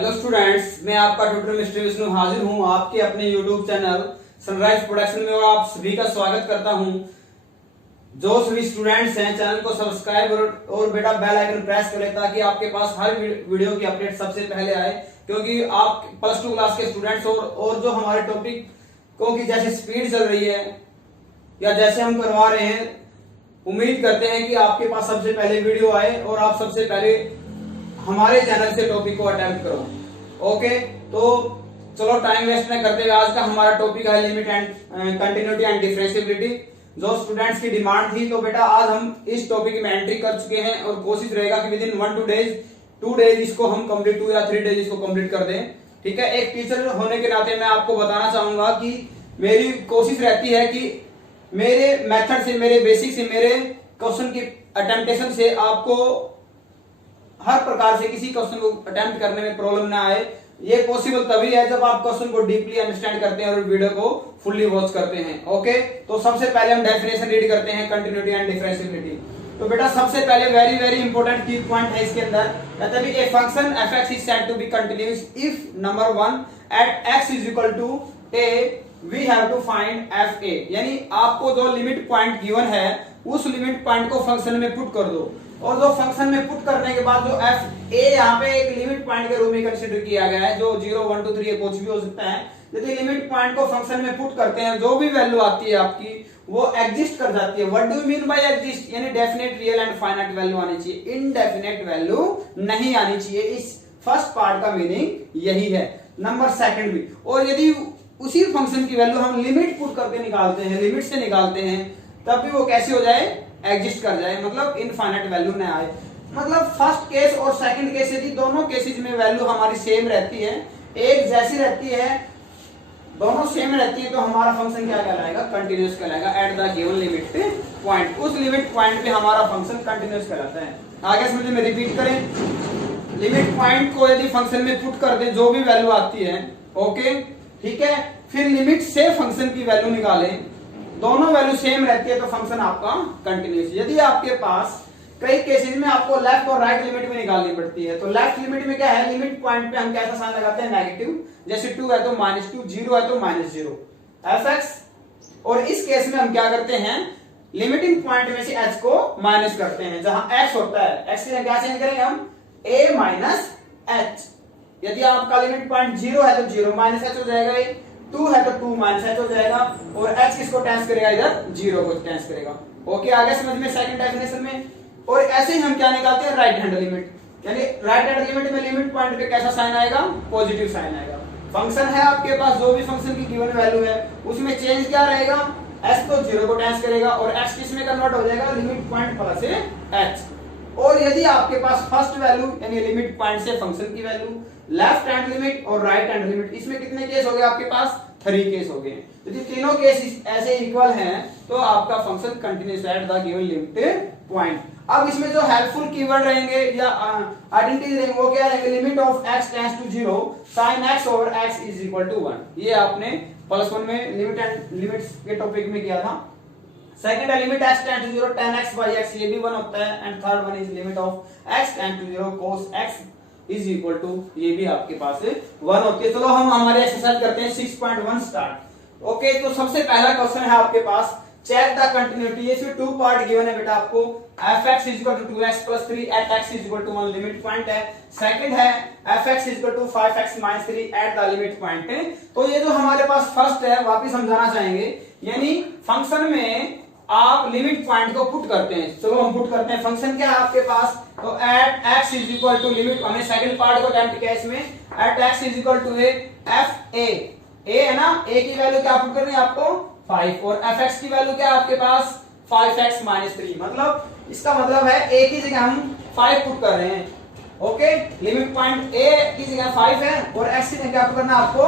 Hello students, मैं आपका tutor mister Vishnu हाजिर हूं आपके अपने यूट्यूब चैनल सनराइज प्रोडक्शन में। आप सभी का स्वागत करता हूं। जो सभी स्टूडेंट्स हैं चैनल को सब्सक्राइब और बेटा बेल आइकन प्रेस करें ताकि आपके पास हर वीडियो की अपडेट सबसे पहले आए, क्योंकि आप प्लस 2 क्लास के स्टूडेंट्स और जो हमारे टॉपिकों की जैसे स्पीड चल रही है या जैसे हम करवा रहे हैं, उम्मीद करते हैं कि आपके पास सबसे पहले वीडियो आए और आप सबसे पहले हमारे चैनल से टॉपिक को अटेम्प्ट करो। ओके, तो चलो टाइम वेस्ट न करते हुए आज का हमारा टॉपिक है limit and continuity and differentiability. जो स्टूडेंट्स की डिमांड थी, तो बेटा आज हम इस टॉपिक में एंट्री कर चुके हैं और कोशिश रहेगा कि विद इन 2 डेज इसको हम कंप्लीट 2 या 3 डेज इसको कंप्लीट कर दें। ठीक है, एक टीचर होने के नाते मैं आपको बताना चाहूंगा कि मेरी कोशिश रहती है कि मेरे मेथड से, मेरे बेसिक से, मेरे क्वेश्चन की अटेम्प्टेशन से आपको हर प्रकार से किसी क्वेश्चन को अटेम्प्ट करने में प्रॉब्लम ना आए। ये पॉसिबल तभी है जब आप क्वेश्चन को डीपली अंडरस्टैंड करते हैं और वीडियो को फुल्ली वॉच करते हैं। ओके, तो सबसे पहले हम डेफिनेशन रीड करते हैं कंटिन्यूटी एंड डिफरेंशिएबिलिटी। तो बेटा सबसे पहले very very important key point है इसके अंदर, कहते हैं a function fx is said to be continuous if number 1 at x is equal to a we have to find fa। यानी आपको जो लिमिट पॉइंट गिवन है उस लिमिट पॉइंट को फंक्शन में पुट कर दो, और जो फंक्शन में पुट करने के बाद जो एफ ए यहाँ पे एक लिमिट पॉइंट के रूप में कंसीडर किया गया है, जो 0 1 2 3 कुछ भी हो सकता है। यदि लिमिट पॉइंट को फंक्शन में पुट करते हैं, जो भी वैल्यू आती है आपकी वो एग्जिस्ट कर जाती है। What do you mean by exist? यानी definite, real and finite value आनी चाहिए, इनडेफिनेट वैल्यू नहीं आनी चाहिए। इस फर्स्ट पार्ट का मीनिंग यही है। नंबर सेकंड भी, और यदि उसी फंक्शन की वैल्यू हम लिमिट पुट करके निकालते हैं, लिमिट से निकालते हैं, तब भी वो कैसे हो जाए? एग्जिस्ट कर जाए, मतलब इनफाइनाइट वैल्यू न आए। मतलब फर्स्ट केस और सेकंड केस यदि दोनों केसेस में वैल्यू हमारी सेम रहती है, एक जैसी रहती है, दोनों सेम रहती है, तो हमारा फंक्शन क्या कहलाएगा? कंटिन्यूअस कहलाएगा at the given limit point. उस लिमिट पॉइंट पे हमारा फंक्शन कंटिन्यूअस कहलाता है। आगे समझे, में रिपीट करें, लिमिट पॉइंट को यदि फंक्शन में पुट कर दें, जो भी वैल्यू आती है, ओके ठीक है, फिर लिमिट से फंक्शन की वैल्यू निकालें, दोनों वैल्यू सेम रहती है तो फंक्शन आपका कंटिन्यूअस। यदि आपके पास कई केसेस में आपको लेफ्ट और राइट लिमिट में निकालनी पड़ती है, तो लेफ्ट लिमिट में क्या है? लिमिट पॉइंट पे हम कैसा साइन लगाते हैं? नेगेटिव। जैसे 2 है तो -2, 0 है तो -0 fx। और इस केस में हम क्या करते हैं? लिमिटिंग पॉइंट में से h को माइनस करते हैं। जहां x होता है, x से क्या चेंज करेंगे हम? a minus h। यदि आपका लिमिट पॉइंट 0 है तो 0 माइनस h हो जाएगा, 2 है तो 2 माइनस h हो जाएगा, और h किसको टेंस करेगा? इधर 0 को टेंस करेगा। ओके, आगे समझ में सेकंड डेफिनेशन में। और ऐसे ही हम क्या निकालते हैं? Right hand limit. यानी राइट हैंड लिमिट में लिमिट पॉइंट पे कैसा साइन आएगा? पॉजिटिव साइन आएगा। फंक्शन है आपके पास, जो भी फंक्शन की गिवन वैल्यू है उसमें चेंज क्या रहेगा? h तो 0 को टेंस करेगा और x किस में कन्वर्ट हो जाएगा? Limit point plus h। और यदि आपके पास फर्स्ट वैल्यू यानी लिमिट पॉइंट से फंक्शन की वैल्यू, लेफ्ट हैंड लिमिट और राइट हैंड लिमिट, इसमें कितने केस हो गए आपके पास? 3 केस हो गए। यदि तीनों केस ऐसे इक्वल हैं तो आपका function continuous at the given limit point. अब इसमें जो हेल्पफुल कीवर्ड रहेंगे या आइडेंटिटी रहेंगे वो क्या रहेंगे? Limit of x tends to 0 sin x over x is equal to 1। ये आपने +1 में लिमिट एंड लिमिट्स के टॉपिक में किया था। सेकंड है limit x tends to 0 tan x by x, ये भी 1 होता है। And third one is limit of x tends to 0 cos x is equal to, ये भी आपके पास 1 होती है। चलो हम हमारे एक्सरसाइज करते हैं 6.1 स्टार्ट। ओके, तो सबसे पहला क्वेश्चन है आपके पास, चेक द कंटिन्यूटी। इसमें 2 पार्ट गिवन है बेटा आपको, fx is equal to 2x + 3 at x is equal to 1 limit point है। सेकंड है fx is equal to 5x - 3 at the limit point है। तो ये जो हमारे पास फर्स्ट है वापस समझाना चाहेंगे, यानी फंक्शन में आप लिमिट पॉइंट को पुट करते हैं। चलो हम पुट करते हैं। फंक्शन क्या है आपके पास? तो at x is equal to limit, हमने सेकंड पार्ट को अटेम्प्ट किया इसमें, at x is equal to fa। a है ना, a की वैल्यू क्या पुट करनी है आपको? 5, और fx की वैल्यू क्या है आपके पास? 5x - 3। मतलब इसका मतलब है a की जगह हम 5 पुट कर रहे हैं। ओके, लिमिट पॉइंट a की जगह 5 है और x की जगह क्या पुट करना है आपको?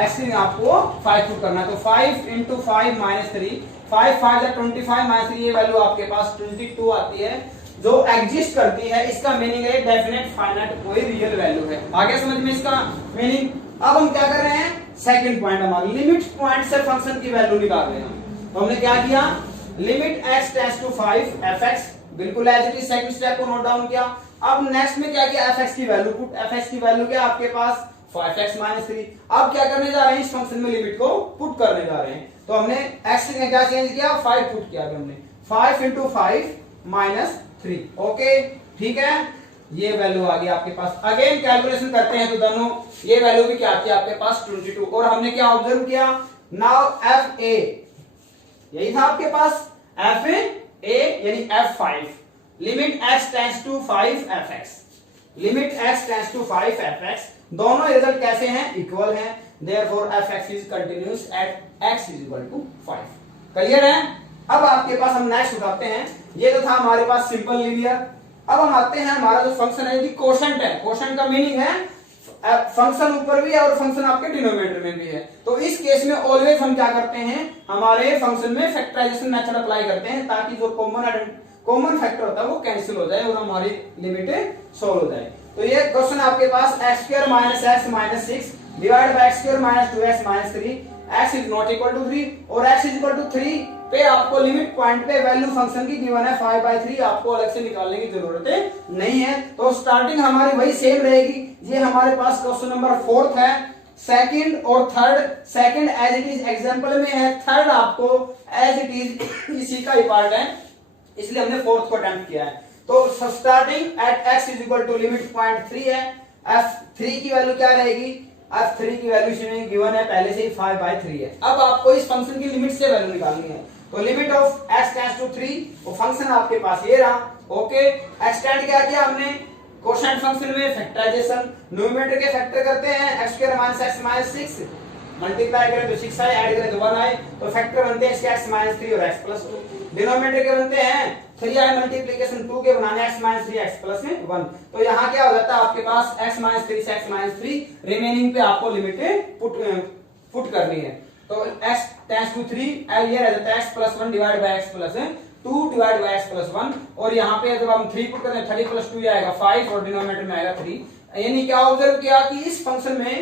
x की जगह आपको 5 पुट करना है। तो 5 × 5 - 3, 5 5 25 - 3, ये वैल्यू आपके पास 22 आती है, जो एग्जिस्ट करती है। इसका मीनिंग है डेफिनेट, फाइनाइट, कोई रियल वैल्यू है। आगे समझ में इसका मीनिंग। अब हम क्या कर रहे हैं? सेकंड पॉइंट हमारा लिमिट पॉइंट से फंक्शन की वैल्यू निकाल रहे हैं। तो हमने क्या किया? Limit x tends to 5 fx, बिल्कुल as it is second step को नोट डाउन किया। अब नेक्स्ट में क्या किया, fx की वैल्यू पुट, fx की वैल्यू क्या आपके पास 5x माइनस 3। अब क्या करने जा रहे हैं, इस फंक्शन में लिमिट को पुट करने जा रहे हैं। तो हमने x में क्या चेंज किया, 5 पुट किया हमने, 5 इंटू 5 माइनस 3। ओके ठीक है, ये वैल्यू आ गई आपके पास। अगेन कैलकुलेशन करते हैं तो दोनों ये वैल्यू भी क्या आती है आपके पास 22। और हमने क्या ऑब्जर्व किया, नाउ एफ ए यही था आपके पास, एफ ए यानी f5, limit x tends to 5 fx, limit x tends to 5 fx, दोनों रिजल्ट कैसे हैं, इक्वल हैं, therefore fx is continuous at x is equal to 5। Clear है। अब आपके पास हम नेक्स्ट उठाते हैं, ये तो था हमारे पास सिंपल लीनियर। अब हम आते हैं, हमारा जो फंक्शन है यदि कोशेंट है, कोशेंट का मीनिंग है फंक्शन ऊपर भी है और फंक्शन आपके डिनोमिनेटर में भी है। तो इस केस में ऑलवेज हम क्या करते हैं, हमारे फंक्शन में फैक्टराइजेशन मेथड अप्लाई करते हैं, ताकि जो कॉमन फैक्टर होता है वो कैंसिल हो जाए और हमारी लिमिट सॉल्व हो जाए। तो ये क्वेश्चन आपके पास x² minus x minus 6 divide by x² minus 2x minus 3, x is not equal to 3 और x इज इक्वल टू 3 पे आपको लिमिट पॉइंट पे वैल्यू फंक्शन की गिवन है 5/3, आपको अलग से निकालने की जरूरत नहीं है। तो स्टार्टिंग हमारी वही सेम रहेगी। ये हमारे पास क्वेश्चन नंबर 4 है, सेकंड और third, second as it is example में है, थर्ड आपको एज इट इज इसी का ही पार्ट है, इसलिए हमने फोर्थ को अटेम्प्ट किया है। तो starting at x is equal to limit point 3 है, f3 की वैल्यू क्या रहेगी, f3 की वैल्यू इसमें गिवन है पहले से ही 5/3 है। अब आपको इस फंक्शन की लिमिट से वैल्यू निकालनी है। तो limit of x tends to 3, वो फंक्शन आपके पास ये रहा। ओके, एक्सटेंड क्या किया हमने, कोशेंट फंक्शन में फैक्टराइजेशन, न्यूमरेटर के फैक्टर करते हैं, x² minus x minus 6 multiply करें तो 6 आए, ऐड करें तो 1 आए, तो फैक्टर बनते हैं इसके x माइनस 3 और x प्लस 2। डिनोमिनेटर के बनते हैं 3 आए, मल्टीप्लिकेशन 2 के बनाने x माइनस 3 x प्लस 1। तो यहाँ क्या हो जाता है आपके पास x माइनस 3 से x माइनस 3, रिमेनिंग पे आपको लिमिट पुट करनी है। तो x टेंड्स टू 3, ये रह जाता है x plus 1 divide by x plus 2 divide by x plus 1, और यहाँ पे जब हम 3 पुट करते हैं 3 प्लस 2 आएगा 5 और डिनोमिनेटर में आएगा 3। यानी क्या ऑब्जर्व किया कि इस फंक्शन में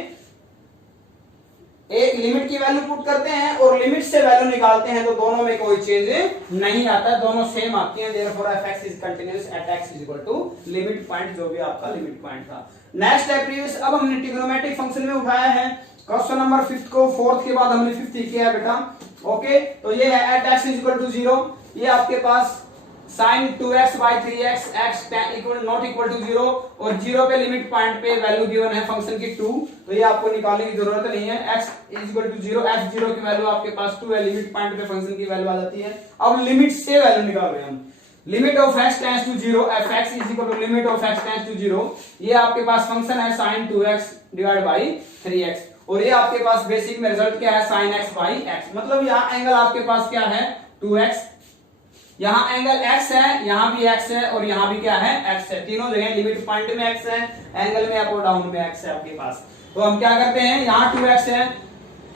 एक लिमिट की वैल्यू पुट करते हैं और लिमिट से वैल्यू निकालते हैं, तो दोनों में कोई चेंज नहीं आता, दोनों सेम आती हैं। Therefore fx is continuous at x is equal to limit point, जो भी आपका लिमिट पॉइंट था। नेक्स्ट है प्रीवियस, अब हमने ट्रिग्नोमेट्रिक फंक्शन में उठाया है क्वेश्चन नंबर 5 को, 4th के बाद हमने 5th किया है बेटा। ओके, तो ये है at x is equal to 0, ये आपके पास sin 2x by 3x x equal not equal to 0 और 0 पे लिमिट पॉइंट पे वैल्यू गिवन है फंक्शन की 2, तो ये आपको निकालने की जरूरत नहीं है। x is equal to 0, f0 की वैल्यू आपके पास 2 है, लिमिट पॉइंट पे फंक्शन की वैल्यू आ जाती है। अब लिमिट से वैल्यू निकाल रहे हैं हम, limit of x tends to 0, fx is equal to limit of x tends to 0, ये आपके पास फंक्शन है sin 2x divide by 3x, और ये आपके पास बेसिक में रिजल्ट क्या है sin x by x, मतलब यहाँ एंगल आपके पास क्या है 2x, यहाँ एंगल x है, यहाँ भी x है और यहाँ भी क्या है x है, तीनों जगह लिमिट पॉइंट में x है, एंगल में अप और डाउन में x है आपके पास। तो हम क्या करते हैं, यहाँ 2x है,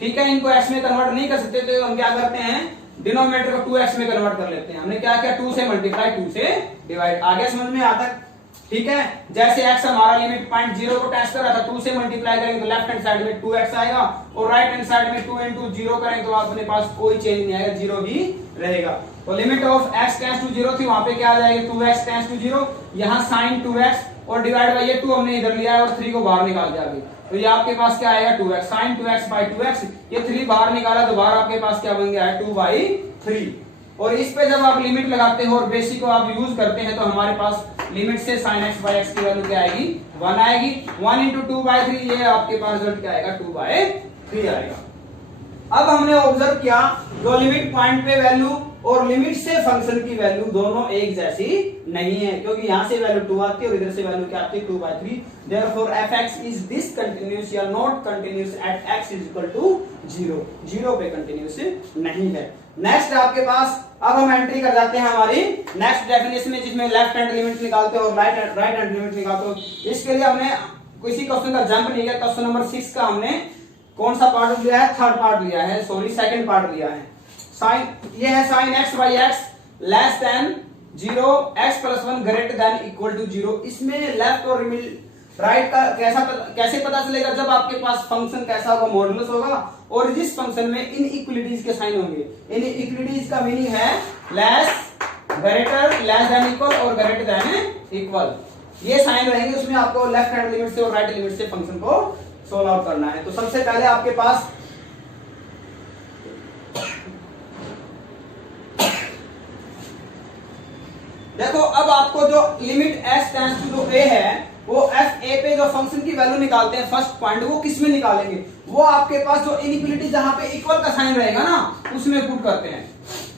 ठीक है, इनको x में कन्वर्ट नहीं कर सकते, तो हम क्या करते हैं डिनोमिनेटर को 2x में कन्वर्ट कर लेते हैं। हमने क्या किया, 2 से मल्टीप्लाई 2 से डिवाइड, आगे समझ में आता है, ठीक है। जैसे x हमारा लिमिट पॉइंट 0 को टच कर रहा था, 2 से मल्टीप्लाई करेंगे तो लेफ्ट हैंड साइड में 2x आएगा और राइट हैंड साइड में 2 into 0 करेंगे तो अपने पास कोई चेंज नहीं आएगा, 0 ही रहेगा। तो limit of x tends to 0 थी, वहां पे क्या आ जाएगा 2x टेंड्स टू 0, यहाँ sin 2x और डिवाइड बाय ये 2 हमने इधर लिया है और 3 को बाहर निकाल दिया अभी, तो ये आपके पास क्या आएगा 2x, sin 2x by 2x, ये 3 बाहर निकाला तो बाहर आपके पास क्या बन गया है 2/3। और इस पे जब आप लिमिट लगाते हो और बेसिक को आप यूज करते हैं तो हमारे पास लिमिट से sin x by x की वैल्यू क्या आएगी 1 आएगी, 1 into 2/3, ये आपके पास रिजल्ट क्या आएगा 2/3 आएगा। अब हमने ऑब्जर्व किया जो लिमिट पॉइंट पे वैल्यू और लिमिट से फंक्शन की वैल्यू दोनों एक जैसी नहीं है, क्योंकि यहां से वैल्यू 2 आती है और इधर से वैल्यू क्या आती है 2/3। देयरफॉर fx इज डिसकंटीन्यूअस या not continuous at x is equal to 0, 0 पे कंटीन्यूअस नहीं है। नेक्स्ट आपके पास, अब हम एंट्री कर जाते हैं हमारी नेक्स्ट डेफिनेशन में, जिसमें लेफ्ट हैंड लिमिट निकालते हैं और राइट हैंड लिमिट निकालते हो। इसके लिए हमने किसी क्वेश्चन का जंप नहीं किया, क्वेश्चन नंबर 6 का हमने कौन सा पार्ट लिया है, थर्ड पार्ट लिया है, सॉरी सेकंड पार्ट लिया है। साइन, ये है sin x by x less than 0, x plus 1 greater than equal to 0। इसमें लेफ्ट और राइट का कैसे पता चलेगा, जब आपके पास फंक्शन कैसा होगा, मॉडुलस होगा, और जिस फंक्शन में इनइक्वालिटीज के साइन होंगे। इनइक्वालिटीज का मीनिंग है less, greater, less than equal और ग्रेटर देन इक्वल। ये साइन रहेंगे, उसमें आपको लेफ्ट हैंड लिमिट से और राइट लिमिट से फंक्शन को सोल्व आउट करना है। तो सबसे पहले आपके पास देखो, अब आपको जो लिमिट x टेंड्स टू जो a है, वो f a पे जो फंक्शन की वैल्यू निकालते हैं फर्स्ट पॉइंट, वो किस में निकालेंगे? वो आपके पास जो इनइक्वालिटी जहां पे इक्वल का साइन रहेगा ना, उसमें पुट करते हैं।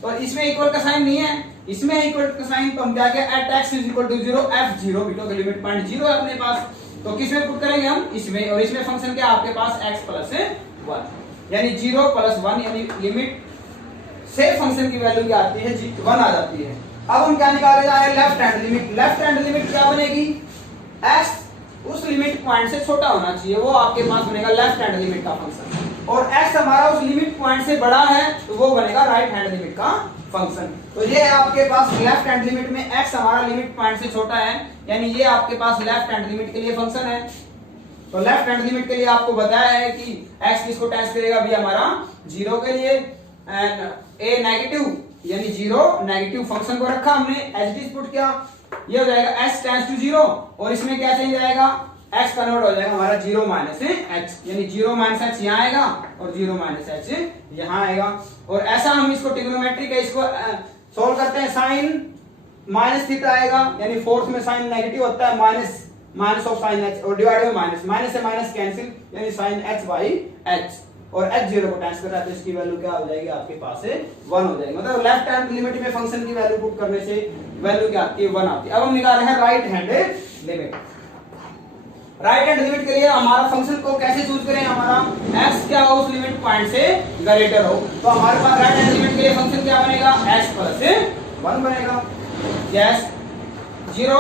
तो इसमें इक्वल का साइन नहीं है, इसमें इक्वल का साइन तो हम क्या किया, at x is equal to 0 f 0 because limit point 0 है अपने पास। तो किसमें पुट करेंगे हम? इसमें। और इसमें फंक्शन क्या आपके पास x प्लस 1 यानी 0 प्लस 1 यानी लिमिट से फंक्शन की वैल्यू क्या आती है? 1 आ जाती है। अब हम क्या निकाले जा रहे हैं? Left hand limit. Left hand limit क्या बनेगी? x उस लिमिट पॉइंट से छोटा होना चाहिए, वो आपके पास बनेगा लेफ्ट हैंड लिमिट का फंक्शन। और x हमारा उस लिमिट पॉइंट से बड़ा है तो वो बनेगा राइट हैंड लिमिट का फंक्शन। तो ये है आपके पास लेफ्ट हैंड लिमिट में x हमारा लिमिट पॉइंट से छोटा है, यानी ये आपके पास लेफ्ट हैंड लिमिट के लिए फंक्शन है। तो लेफ्ट हैंड लिमिट के लिए आपको बताया है कि x किसको टेस्ट करेगा? अभी हमारा 0 के लिए, एंड a नेगेटिव यानी 0 नेगेटिव फंक्शन को रखा हमने, एच डी पुट किया, ये हो जाएगा s टेंड्स टू 0 और इसमें क्या चेंज आएगा? x कन्वर्ट हो जाएगा हमारा 0 माइनस h, यानी 0 माइनस h यहाँ आएगा और 0 माइनस h यहाँ आएगा। और ऐसा हम इसको ट्रिग्नोमेट्रिक है, इसको सोल्व करते हैं। साइन माइनस थीटा आएगा, यानी फोर्थ में साइन नेगेटिव होता है, माइनस ऑफ साइन h और डिवाइड में माइनस से माइनस कैंसिल, यानी साइन h बाई h। और h 0 को टेंस कर रहा है तो इसकी वैल्यू क्या हो जाएगी आपके पास से? 1 हो जाएगी। मतलब लेफ्ट हैंड लिमिट में फंक्शन की वैल्यू पुट करने से वैल्यू क्या आती है? 1 आती है। अब हम निकाल रहे हैं right hand limit. Right hand limit के लिए हमारा फंक्शन को कैसे चूज करें? हमारा x क्या हो उस लिमिट पॉइंट से ग्रेटर हो। तो हमारे पास राइट हैंड लिमिट के लिए फंक्शन क्या बनेगा? x प्लस 1 बनेगा। Yes, 0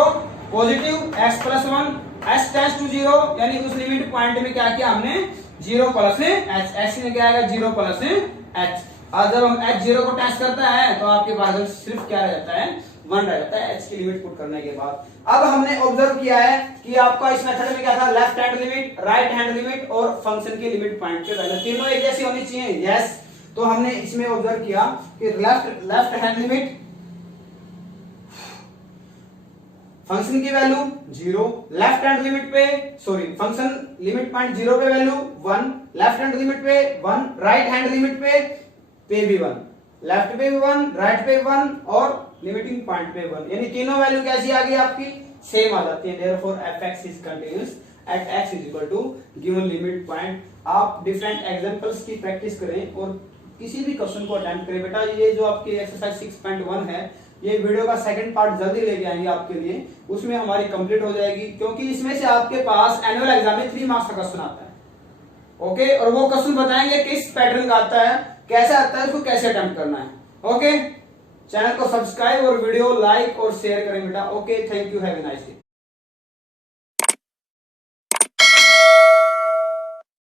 positive x plus 1, s tends to 0 यानी उस लिमिट पॉइंट में क्या किया हमने? 0 प्लस h, h में क्या आएगा? 0 प्लस h। और जब हम h 0 को टेस्ट करता है तो आपके पास सिर्फ क्या रह जाता है? 1 रह जाता है h की लिमिट पुट करने के बाद। अब हमने ऑब्जर्व किया है कि आपका इस मेथड में क्या था? Left hand limit, right hand limit और फंक्शन की लिमिट पॉइंट के वैल्यू तीनों एक जैसी होनी चाहिए। यस, तो हमने इसमें ऑब्जर्व किया कि लेफ्ट हैंड लिमिट फंक्शन की वैल्यू 0, लेफ्ट हैंड लिमिट पे फंक्शन लिमिट पॉइंट 0 पे वैल्यू 1, लेफ्ट हैंड लिमिट पे 1, राइट हैंड लिमिट पे भी 1, लेफ्ट पे भी 1, राइट पे 1 और लिमिटिंग पॉइंट पे 1, यानी तीनों वैल्यू कैसी आ गई आपकी? सेम आ जाती है। Therefore fx is continuous at x is equal to given limit point. आप डिफरेंट एग्जांपल्स की प्रैक्टिस करें और किसी भी क्वेश्चन को अटेम्प्ट करें। बेटा ये जो आपकी एक्सरसाइज 6.1 है, ये वीडियो का सेकंड पार्ट जल्दी लेके आएंगे आपके लिए, उसमें हमारी कंप्लीट हो जाएगी, क्योंकि इसमें से आपके पास एनुअल एग्जाम में 3 मार्क्स का क्वेश्चन आता है। ओके, और वो क्वेश्चन बताएंगे किस पैटर्न का आता है, कैसे आता है, उसको कैसे अटेम्प्ट करना है। ओके, चैनल को सब्सक्राइब और वीडियो लाइक और शेयर करें बेटा। Okay, thank you, have a nice day.